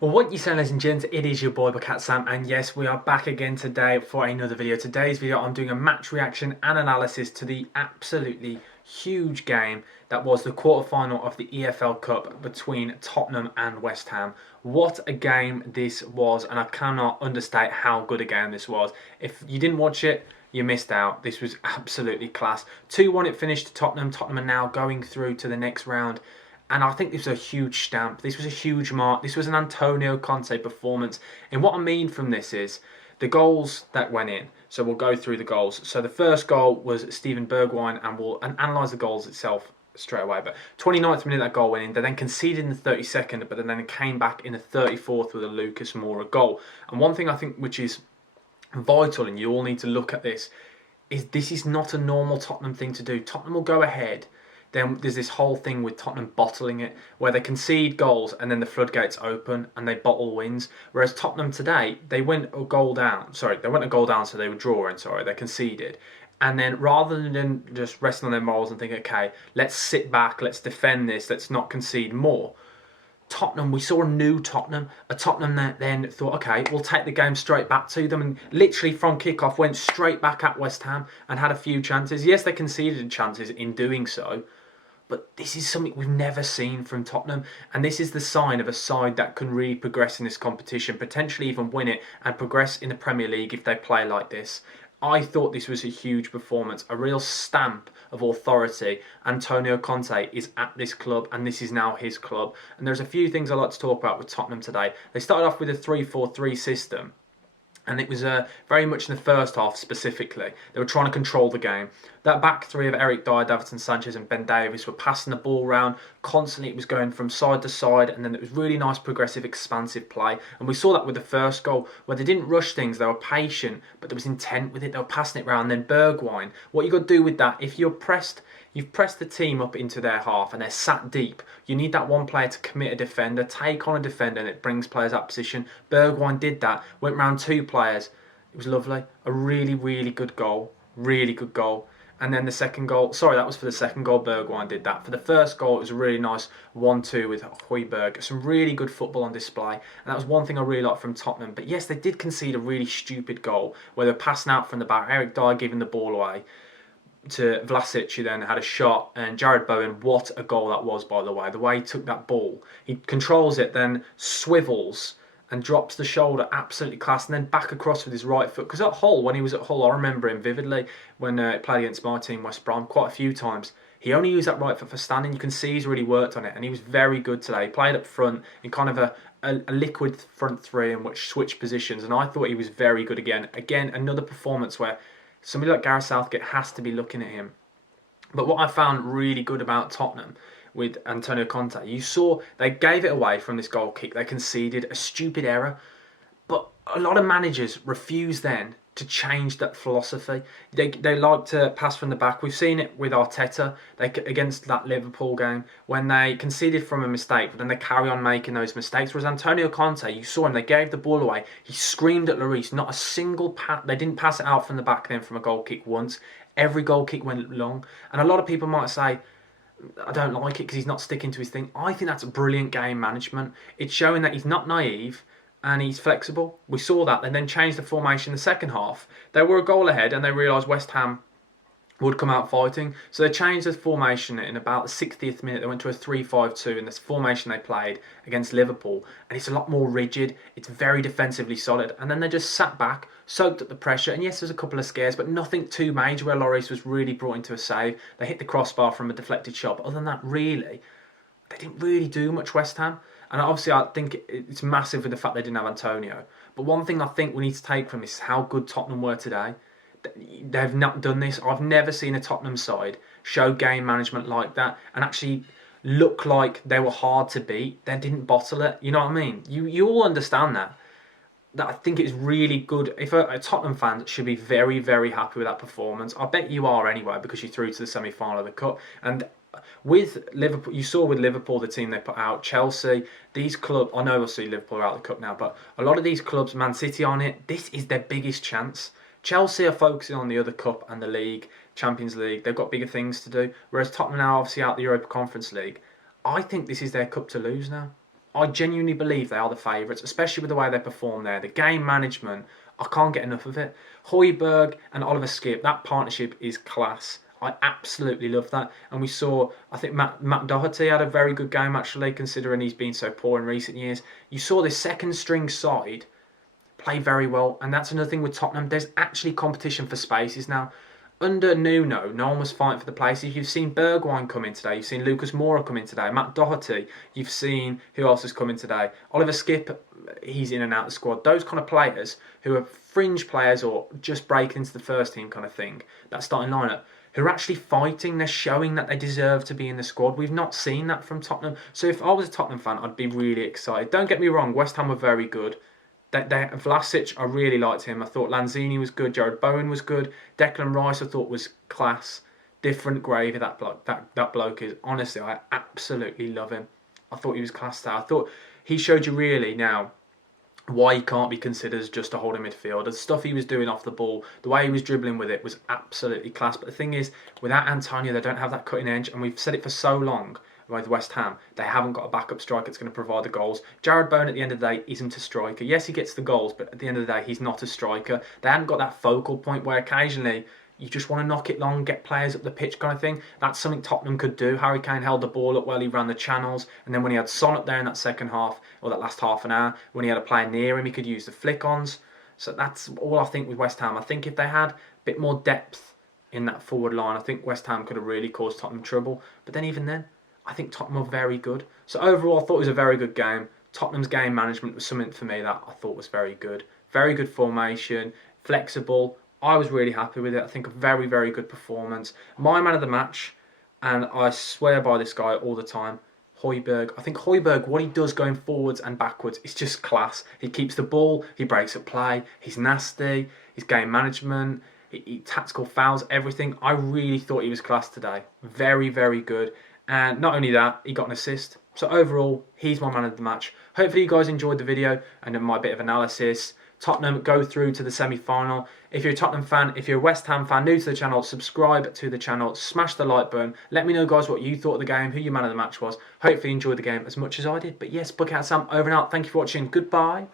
Well, what you saying, ladies and gents, it is your boy Bucat Sam, and yes, we are back again today for another video. Today's video, I'm doing a match reaction and analysis to the absolutely huge game that was the quarter-final of the EFL Cup between Tottenham and West Ham. What a game this was, and I cannot understate how good a game this was. If you didn't watch it, you missed out. This was absolutely class. 2-1 it finished to Tottenham. Tottenham are now going through to the next round. And I think this was a huge stamp. This was a huge mark. This was an Antonio Conte performance. And what I mean from this is the goals that went in. So we'll go through the goals. So the first goal was Steven Bergwijn, and we'll analyse the goals itself straight away. But 29th minute that goal went in. They then conceded in the 32nd, but then came back in the 34th with a Lucas Moura goal. And one thing I think which is vital, and you all need to look at this is not a normal Tottenham thing to do. Tottenham will go ahead. Then there's this whole thing with Tottenham bottling it, where they concede goals and then the floodgates open and they bottle wins. Whereas Tottenham today, they went a goal down. Sorry, they went a goal down, so they were drawing. Sorry, they conceded. And then rather than just resting on their morals and think, okay, let's sit back, let's defend this, let's not concede more. Tottenham, we saw a new Tottenham, a Tottenham that then thought, okay, we'll take the game straight back to them, and literally from kickoff went straight back at West Ham and had a few chances. Yes, they conceded chances in doing so, but this is something we've never seen from Tottenham, and this is the sign of a side that can really progress in this competition, potentially even win it and progress in the Premier League if they play like this. I thought this was a huge performance, a real stamp of authority. Antonio Conte is at this club, and this is now his club. And there's a few things I'd like to talk about with Tottenham today. They started off with a 3-4-3 system. And it was very much in the first half specifically. They were trying to control the game. That back three of Eric Dyer, Davinson Sanchez and Ben Davies were passing the ball around constantly. It was going from side to side, and then it was really nice, progressive, expansive play. And we saw that with the first goal, where they didn't rush things. They were patient, but there was intent with it. They were passing it around. And then Bergwijn, what you got to do with that, if you're pressed, you've pressed the team up into their half and they're sat deep. You need that one player to commit a defender, take on a defender, and it brings players out of position. Bergwijn did that, went round two players. It was lovely. A really, really good goal. Really good goal. And then the second goal, sorry, that was for the second goal, Bergwijn did that. For the first goal, it was a really nice 1-2 with Højbjerg. Some really good football on display. And that was one thing I really liked from Tottenham. But yes, they did concede a really stupid goal where they were passing out from the back. Eric Dyer giving the ball away to Vlasic, who then had a shot, and Jared Bowen, what a goal that was, by the way. The way he took that ball, he controls it, then swivels and drops the shoulder, absolutely class, and then back across with his right foot. Because at Hull, when he was at Hull, I remember him vividly when he played against my team, West Brom, quite a few times. He only used that right foot for standing. You can see he's really worked on it, and he was very good today. He played up front in kind of a liquid front three in which switched positions, and I thought he was very good again. Again, another performance where somebody like Gareth Southgate has to be looking at him. But what I found really good about Tottenham with Antonio Conte, you saw they gave it away from this goal kick. They conceded a stupid error. But a lot of managers refuse then to change that philosophy. They like to pass from the back. We've seen it with Arteta against that Liverpool game when they conceded from a mistake, but then they carry on making those mistakes. Whereas Antonio Conte, you saw him, they gave the ball away. He screamed at Lloris, not a single pass. They didn't pass it out from the back then from a goal kick once. Every goal kick went long. And a lot of people might say, I don't like it because he's not sticking to his thing. I think that's brilliant game management. It's showing that he's not naive and he's flexible. We saw that. They then changed the formation in the second half. They were a goal ahead and they realised West Ham would come out fighting. So they changed the formation in about the 60th minute. They went to a 3-5-2 in this formation they played against Liverpool. And it's a lot more rigid. It's very defensively solid. And then they just sat back, soaked up the pressure. And yes, there's a couple of scares, but nothing too major where Lloris was really brought into a save. They hit the crossbar from a deflected shot. But other than that, really, they didn't really do much, West Ham. And obviously, I think it's massive with the fact they didn't have Antonio. But one thing I think we need to take from this is how good Tottenham were today. They've not done this. I've never seen a Tottenham side show game management like that and actually look like they were hard to beat. They didn't bottle it. You know what I mean? You all understand that. That I think it's really good. If a Tottenham fan should be very, very happy with that performance. I bet you are anyway because you're through to the semi-final of the Cup. And with Liverpool, you saw with Liverpool, the team they put out, Chelsea, these clubs, I know obviously Liverpool are out of the Cup now, but a lot of these clubs, Man City on it, this is their biggest chance. Chelsea are focusing on the other cup and the league, Champions League. They've got bigger things to do. Whereas Tottenham now obviously out the Europa Conference League. I think this is their cup to lose now. I genuinely believe they are the favourites, especially with the way they perform there. The game management, I can't get enough of it. Højbjerg and Oliver Skip, that partnership is class. I absolutely love that. And we saw, I think Matt Doherty had a very good game actually, considering he's been so poor in recent years. You saw this second string side play very well, and that's another thing with Tottenham. There's actually competition for spaces now. Under Nuno, no one was fighting for the places. You've seen Bergwijn come in today. You've seen Lucas Moura come in today. Matt Doherty. You've seen who else has come in today. Oliver Skip, he's in and out of the squad. Those kind of players who are fringe players or just breaking into the first team kind of thing, that starting lineup, who are actually fighting. They're showing that they deserve to be in the squad. We've not seen that from Tottenham. So if I was a Tottenham fan, I'd be really excited. Don't get me wrong, West Ham were very good. Vlasic, I really liked him. I thought Lanzini was good. Jared Bowen was good. Declan Rice, I thought was class. Different gravy that bloke is. Honestly, I absolutely love him. I thought he was class there. I thought he showed you really now why he can't be considered as just a holding midfielder. The stuff he was doing off the ball, the way he was dribbling with it was absolutely class. But the thing is, without Antonio, they don't have that cutting edge, and we've said it for so long. With West Ham, they haven't got a backup striker that's going to provide the goals. Jared Bowen, at the end of the day, isn't a striker. Yes, he gets the goals, but at the end of the day, he's not a striker. They haven't got that focal point where occasionally you just want to knock it long, get players up the pitch kind of thing. That's something Tottenham could do. Harry Kane held the ball up while he ran the channels, and then when he had Son up there in that second half, or that last half an hour, when he had a player near him, he could use the flick-ons. So that's all I think with West Ham. I think if they had a bit more depth in that forward line, I think West Ham could have really caused Tottenham trouble. But then even then, I think Tottenham are very good. So overall, I thought it was a very good game. Tottenham's game management was something for me that I thought was very good. Very good formation, flexible. I was really happy with it. I think a very, very good performance. My man of the match, and I swear by this guy all the time, Højbjerg. I think Højbjerg, what he does going forwards and backwards, is just class. He keeps the ball, he breaks up play, he's nasty, his game management, he tactical fouls, everything. I really thought he was class today. Very, very good. And not only that, he got an assist. So overall, he's my man of the match. Hopefully you guys enjoyed the video and my bit of analysis. Tottenham go through to the semi-final. If you're a Tottenham fan, if you're a West Ham fan, new to the channel, subscribe to the channel, smash the like button. Let me know, guys, what you thought of the game, who your man of the match was. Hopefully you enjoyed the game as much as I did. But yes, Bucket Sam over and out. Thank you for watching. Goodbye.